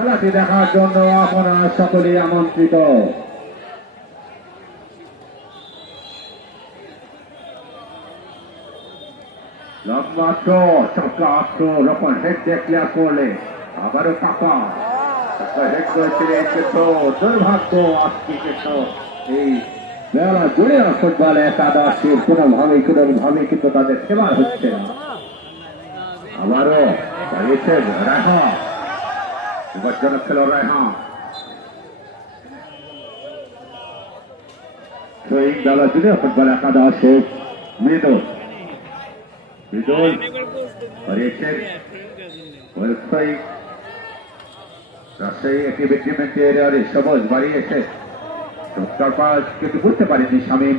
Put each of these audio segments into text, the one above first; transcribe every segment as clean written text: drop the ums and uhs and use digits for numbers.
খেলাটি দেখার জন্য আপনারা সকলেই আমন্ত্রিত। লম্বা চক্রা যখন হেড ক্লিয়ার করলে আবারও কাকা হেড করেছিলেন, কিন্তু দুর্ভাগ্য আজকে কিন্তু এই মেলা জুড়ে ফুটবল একাদশের কোনোভাবেই কিন্তু তাদের সেবার হচ্ছে না। আবারও দাঁড়িয়েছেন রায়হান, বিপজ্জনক খেলো রায়হান। সেই মেলা জুড়ে ফুটবল একাদশের মৃদুল হারিয়েছেন রাজশাহী একটি বেট্রিমেন্টের সবুজ বাড়িয়েছে, চমৎকার পাস কিন্তু বুঝতে পারেনি শামীম,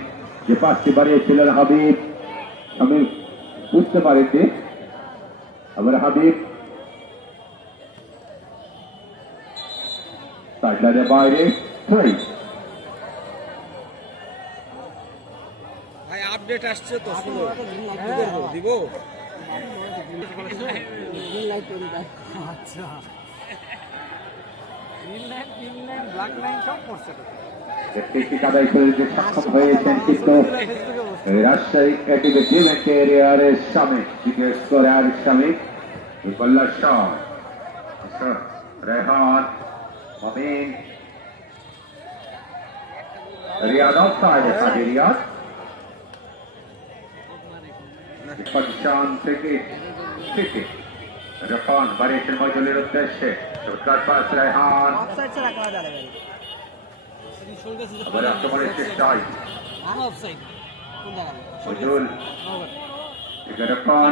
যে পাসটি বাড়িয়েছিলেন হাবিব। শামীম বুঝতে পারেননি, আবার হাবিব সাইডলাইনের বাইরে। ভাই আপডেট আসছে তো দিব আচ্ছা সক্ষম হয়েছেন, কিন্তু রাজশাহী এরিয়ার সামনে স্কোরার সামনে রেহান মমিন রিয়াদ অফসাইডে থাকে। রিয়াদ পজিশন থেকে রফান বাড়িয়েছেন মজুলের উদ্দেশ্যে, চমৎকার পাস রেহান। আবার আক্রমণের চেষ্টায় মজুল রফান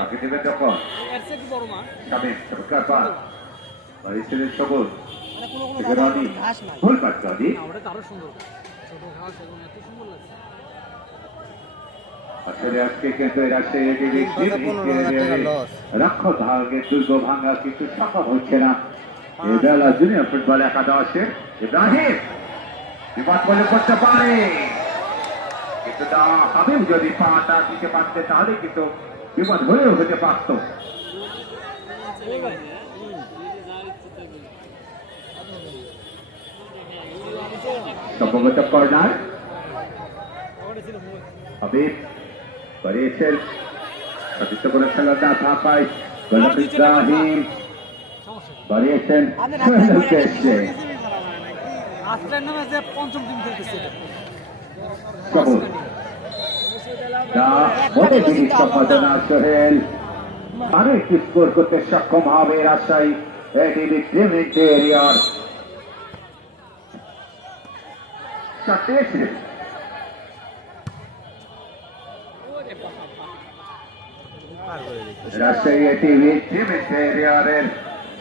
বাকি দেবেন যখন শামীম, চমৎকার পাস বাড়িয়েছিলেন সবুজ ভুল পাস গাড়ি। আসলে আজকে কিন্তু রক্ষক ভাগের দুর্গ ভাঙা কিছু সম্ভব হচ্ছে না। এই বেলা জুনিয়র ফুটবল একাদশের ইব্রাহিম বিপদ বলে করতে পারে, কিন্তু হাবিব যদি পাটা দিতে পারতে তাহলে কিন্তু বিপদ হয়েও হতে পারত। সম্ভবত কর্নার হাবিব বাড়িয়েছেন, সতীর্থ করে খেলার না থাকায় ইব্রাহিম বাড়িয়েছেন উদ্দেশ্যে সোহেল আরো একটি স্কোর করতে সক্ষম হবে রাজশাহী এরিয়ার। রাজশাহী এরিয়ারের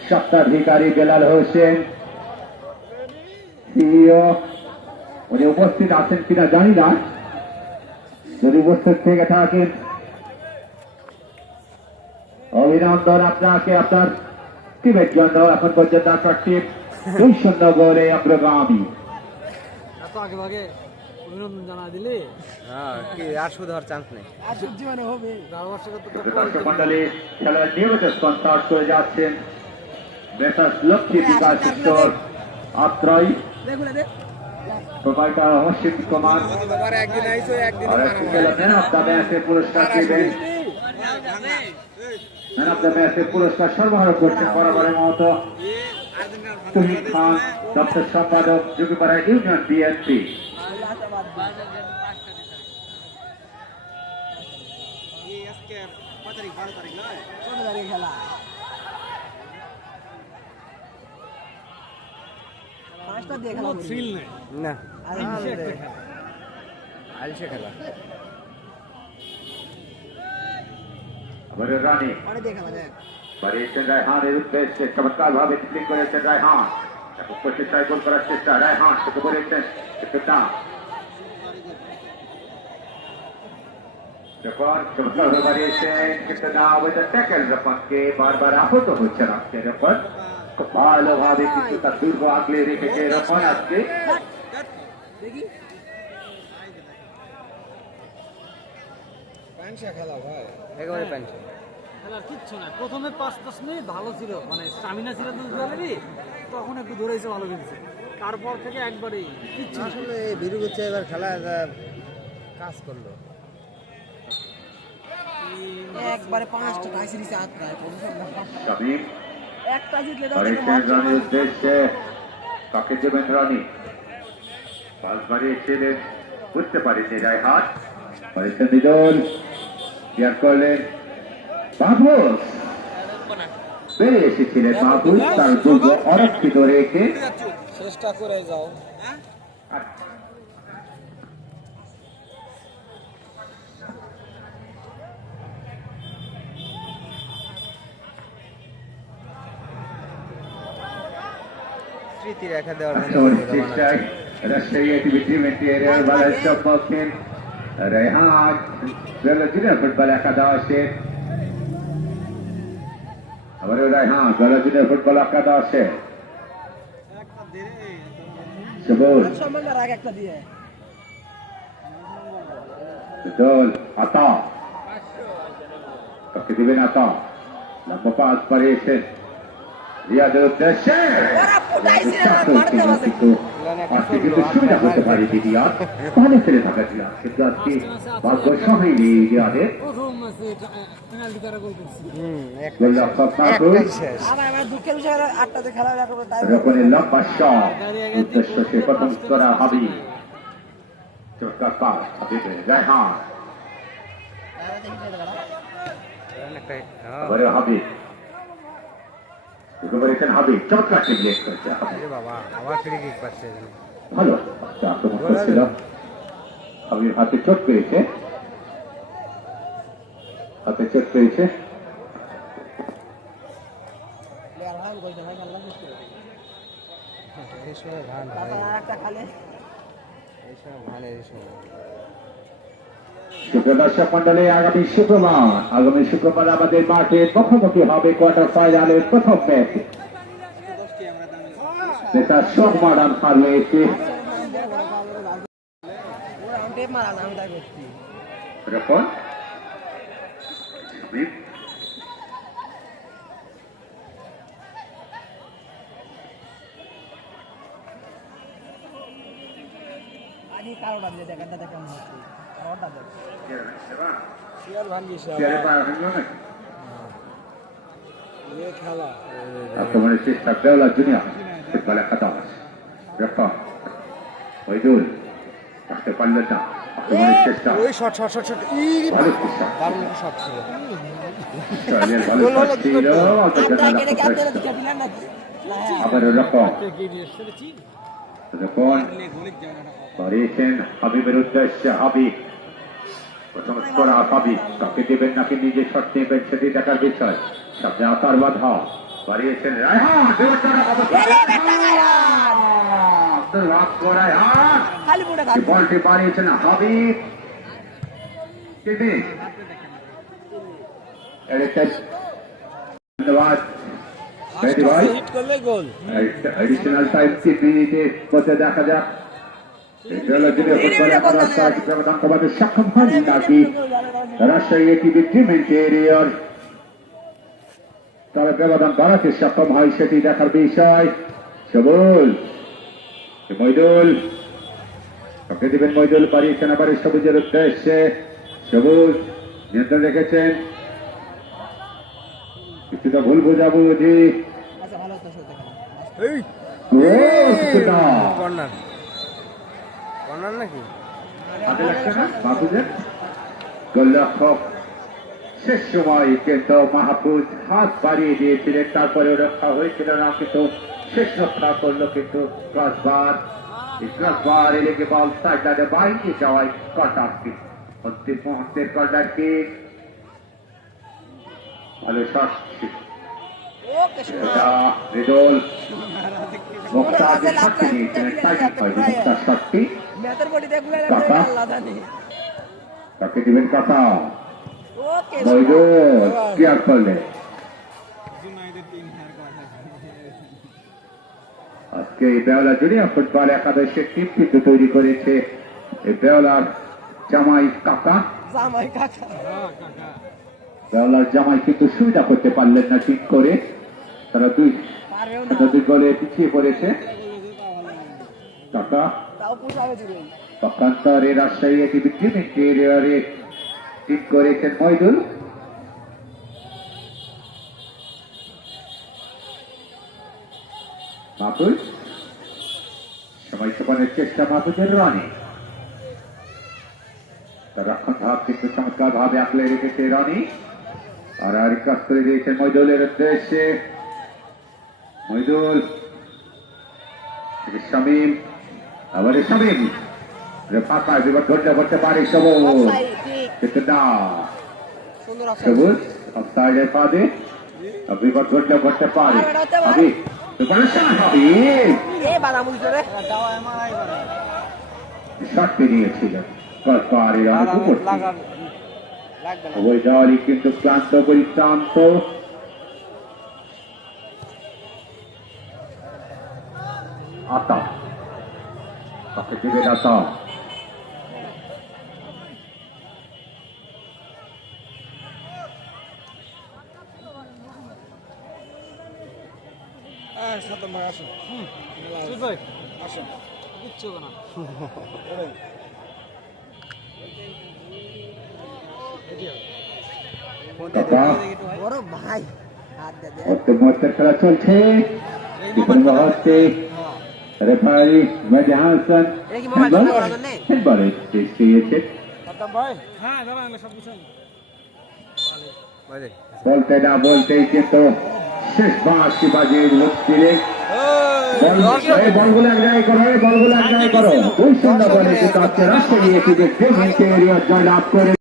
স্বত্বাধিকারী বেলাল হোসেন, উনি উপস্থিত আছেন কিনা জানি না, যদি উপস্থিত থেকে থাকেন অভিনন্দন আপনাকে, আপনার টিমের জন্য। এখন পর্যন্ত আপনার টিম 2-0 গোলে অগ্রগামী। অভিনন্দন জানা দিলে আর শুধু হওয়ার চান্স নেই, মন্ডলী খেলার নিয়মিত স্পন্সর করে যাচ্ছেন Messrs Lakshmi Bikash store Atrai, provider Ashwin Kumar. Man of the ম্যাচের পুরস্কার দেবেন, ম্যান অফ দ্য ম্যাচের পুরস্কার সরবরাহ করছেন বরাবরের মতো তুহিন খান, দপ্তর সম্পাদক যোগীপাড়া ইউনিয়ন বিএনপি। রানী বাড়িয়েছেন রায়হানের উদ্দেশ্যে, চমৎকার ভাবে টিপিং করেছেন রায়হান, চেষ্টায় গোল করার চেষ্টা রায়হান থেকে বলেছেন, কিন্তু না যখন চমৎকার ভাবে বাড়িয়েছেন, কিন্তু না ওই ট্যাকেল রফানকে বারবার আহত হচ্ছে আজকে রফান, খুব ভালোভাবে কিন্তু তার দুর্গ আগলে রেখেছে রফান আজকে। খেলা ভাই একেবারে প্যান্ট খেলার কিচ্ছু না, প্রথমে 5-10 মিনিট ভালো ছিল, মানে স্টামিনা ছিল দুজনেরই, তখন একটু ধরেছে, ভালো খেলছে। তারপর থেকে একবারেই কিচ্ছু না। আসলে বিরু হচ্ছে এবার খেলা কাজ করলো। একবারে 5টা টাইস দিছে আটটায় শামীম একটা জিতলে তো বাড়িয়েছেন রানির উদ্দেশ্যে, কাকে দেবেন রানি? পাঁচ বাড়িয়েছিলেন, বুঝতে পারেননি রায়হান। বাড়িয়েছেন নিদল, ক্লিয়ার করলেন মাহফুজ। বেড়ে এসেছিলেন মাহফুজ, তার দুর্গ অরক্ষিত রেখে চেষ্টা করে যাও। স্মৃতি রেখা দেওয়ার চেষ্টায় রাজশাহী এটিভিটি এরিয়ার বালার সম্পর্কে রেহান জুনিয়র ফুটবল একাদশে, আবারও রেহান জুনিয়র ফুটবল একাদশে সবুজ সম্মান আর আগে একটা দিয়ে দল আতা, কাকে দিবেন আতা? লম্বা পাস পাঠিয়েছেন রিয়াদের উদ্দেশ্যে, ওরা ফুটাইছে মারতে বাজে আজকে কিন্তু সুবিধা করতে পারি দিদিয়া, তাহলে ফেলে থাকা ছিল কিন্তু আজকে ভাগ্য সহায়নি রিয়াদের। প্রথম ম্যাচে পেনাল্টি তারা গোল করছে। গোলরক্ষক মাহফুজ, আমার দুঃখের বিষয় হলো 8টাতে খেলা রাখবে টাইম রকমের লম্বা শট, উদ্দেশ্য সে প্রথম করা হাবিব, চমৎকার পাস হাবিবের রায়হান, আবারও হাবিব, করেছেন হাবিব, চমৎকার টিমলেট করেছে হাবিব। বাবা আবার ফ্রি কিক পাচ্ছে এখানে। ভালো একটা আক্রমণ করছিল, হাবিব হাতে চোট পেয়েছে, হাতে চোট পেয়েছে। আর কইতে ভাই আল্লাহ মুশকিল এই সময় ধান হয়, তারপর আরেকটা খালে এই সময় ধানের এই সময়। দর্শক মন্ডলী, আগামী শুক্রবার আমাদের মাঠে মুখোমুখি হবে কোয়ার্টার ফাইনালের প্রথম ম্যাচ। নেতা সোহমারান হার হয়েছে রাউন্ডে মারা নাম তাই করছি এরকম আজ কারোটা দিয়ে দেখাটা দেখেন হচ্ছে কারোটা দেখ শিয়ার ভাঙ্গিছে এই খেলা। আক্রমণের চেষ্টা দেওয়ার জুনিয়র ফুটবল একাদশ রক্ষক ওইদুল আসতে পারলেন না, আক্রমণের চেষ্টা ওই শট শট শট শট ভালো চেষ্টা, দারুণ শট ছিল। শৈলের ভালো শট ছিল, আটটা কেটে কি আপনারা দিকে দিলেন না আবারও রক্ষক গিয়ে এসেছি যখন করেছেন হাবিবের উদ্দেশ্যে, হাবিব প্রথম করা হাবিব, কাকে দেবেন নাকি নিজে শট নেবেন সেটি দেখার বিষয়। সামনে আতার বাধা বাড়িয়েছেন রায়হান, খালি মুড়ে খা বলটি বাড়িয়েছেন হাবিব, ধন্যবাদ ভাই। হিট করলে গোল। এডিশনাল টাইম 3 মিনিটের মধ্যে দেখা যাক ব্যবধান কমাতে সক্ষম হন নাকি রাজশাহী এটিভিটি এরিয়ার, তবে ব্যবধান বাড়াতে সক্ষম হয় সেটি দেখার বিষয়। সবুজ মইদুল, কাকে দিবেন? মইদুল বাড়িয়েছেন আবার সবুজের উদ্দেশ্যে, সবুজ নিয়ন্ত্রণ রেখেছেন, কিছুটা ভুল বোঝাবুঝি, আচ্ছা ভালো তো শুনতে এই কিছুটা কর্নার কর্নার নাকি হাতে লাগছে না মাহফুজের। গোলরক্ষক শেষ সময় কিন্তু মাহফুজ হাত বাড়িয়ে দিয়েছিলেন, তারপরে রক্ষা হয়েছিল না, কিন্তু শেষ রক্ষা করলো কিন্তু ক্রসবার, ক্রসবার এলেকে বল সাইডলাইনে বাইরে যাওয়ায় কর্নার কিক, অন্তিম মুহূর্তের কর্নার কিক, ভালো শট ওকে এটা রিদল মুক্তা আগে শটটি নিয়েছিলেন, টাইট হয়নি মুক্তার শটটি। মেয়েদের বডি দেখলে কথা আল্লাহ জানে কাকে দিবেন? কথা ওকে মইদুল ক্লিয়ার করলেন। আজকে এই বেওলা জুনিয়র ফুটবল একাদশের টিম কিন্তু তৈরি করেছে এই বেওলার জামাই কাকা, জামাই কাকা দেওয়ালার জামাই কিন্তু সুবিধা করতে পারলেন না ঠিক করে, তারা দুই গোলে পিছিয়ে পড়েছে। টাকা তাও পুষাবে দিবে পক্ষান্তরে রাজশাহী একটি ইন্টেরিয়রে ঠিক করেছেন মইদুল। মাহফুজ সময় সমানের চেষ্টা মাহফুজের রানি, তার রক্ষণ ভাব কিন্তু চমৎকার ভাবে আঁকলে রেখেছে রানি, আর কাজ করে দিয়েছেন মইদুলের উদ্দেশ্যে। মইদুল শামীম, আবার শামীম ফাঁকা বিপদ ঘটলে করতে পারে সবুজ, কিন্তু না সুন্দর আছে সবুজ অফসাইডের পাবে, বিপদ ঘটলে করতে পারে। আমি এ বাদামুল করে শট পেরিয়েছিলেন ওই দলই কিন্তু ক্লান্ত পরিশ্রান্ত। আতা তাকে দেবেন আতা, সাতম ভাই আসুন সুজিত ভাই আসেন, কিচ্ছু হবে না। বড় ভাই হাত দে মস্তের খেলা চলছে, হচ্ছে রেফারি মেজে হাসান দিয়েছে। হ্যাঁ দাদা সব কিছু বলতে না বলতেই কিন্তু শেষ বাঁশি বাজিয়ে দিলে বলগুলো এক জায়গায় করো, বলগুলো এক জায়গায় করো, 2-0 বলে কিন্তু আজকে রাজশাহী জয় লাভ করে।